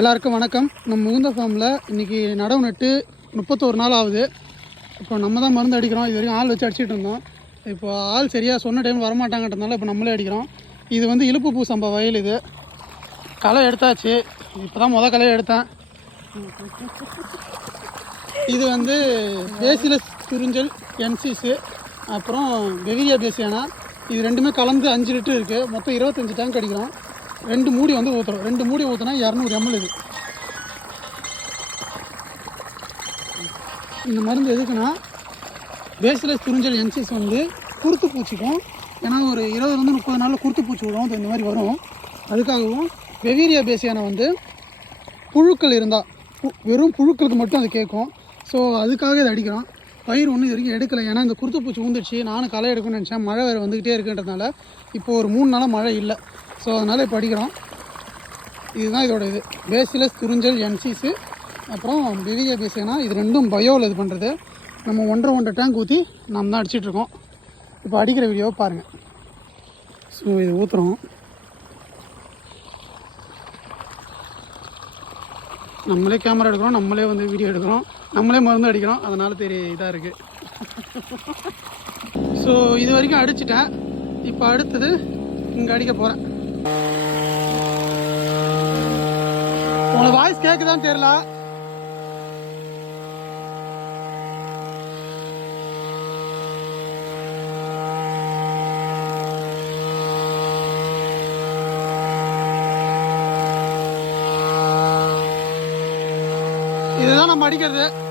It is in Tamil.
எல்லாருக்கும் வணக்கம். நம்ம முகுந்த ஃபார்மில் இன்றைக்கி நடவு நட்டு முப்பத்தோரு நாள் ஆகுது. இப்போ நம்ம தான் மருந்து அடிக்கிறோம். இது வரைக்கும் ஆள் வச்சு அடிச்சிட்டு இருந்தோம். இப்போ ஆள் சரியாக சொன்ன டைம் வரமாட்டாங்கன்றதுனால இப்போ நம்மளே அடிக்கிறோம். இது வந்து இலுப்பு பூ சம்பா வயல் இது. களை எடுத்தாச்சு. இப்போ தான் மொதல் களையை எடுத்தேன். இது வந்து பேசிலஸ் துறிஞ்சல் என்சிஸு அப்புறம் பெவிரியா பேசியானா. இது ரெண்டுமே கலந்து அஞ்சு லிட்டர் இருக்குது மொத்தம் இருபத்தஞ்சி டேங்க் அடிக்கிறோம். ரெண்டு மூடி வந்து ஊற்றுறோம் ரெண்டு மூடி ஊற்றினா இரநூறு எம்எல் இது. இந்த மருந்து எதுக்குன்னா பேஸ்லெஸ் துறிஞ்சல் என்சிஸ் வந்து குருத்து பூச்சிக்கும். ஏன்னா ஒரு இருபதுலேருந்து முப்பது நாளில் குருத்து பூச்சி விடும். அது இந்த மாதிரி வரும். அதுக்காகவும் வெவீரியா பேசியான வந்து புழுக்கள் இருந்தால் வெறும் புழுக்களுக்கு மட்டும் அது கேட்கும். ஸோ அதுக்காக இதை அடிக்கிறோம். பயிர் ஒன்றும் இது வரைக்கும் எடுக்கலை. ஏன்னா இந்த குருத்துப்பூச்சி ஊந்துடுச்சு நானும் களை எடுக்கணும்னு நினச்சேன். மழை வேறு வந்துக்கிட்டே இருக்குன்றதுனால இப்போ ஒரு மூணு நாளாக மழை இல்லை. ஸோ அதனால் இப்போ அடிக்கிறோம். இதுதான் இதோட இது. பேசிலஸ் துறிஞ்சல் என்சிஸு அப்புறம் பெவியா பேசினா இது ரெண்டும் பயோவில் இது பண்ணுறது நம்ம ஒன்றரை ஒன்றரை டேங்க் ஊற்றி நம்ம தான் அடிச்சிட்ருக்கோம் இப்போ அடிக்கிற வீடியோவை பாருங்கள் ஸோ இது ஊற்றுறோம் நம்மளே கேமரா எடுக்கிறோம் நம்மளே வந்து வீடியோ எடுக்கிறோம் நம்மளே மருந்து அடிக்கிறோம் அதனால் பெரிய இதாக இருக்குது ஸோ இது வரைக்கும் அடிச்சிட்டேன். இப்போ அடுத்தது இங்கே அடிக்க போகிறேன் உங்களுக்கு வாய்ஸ் கேட்குதான்னு தெரியல. இதுதான் நம்ம அடிக்கிறது.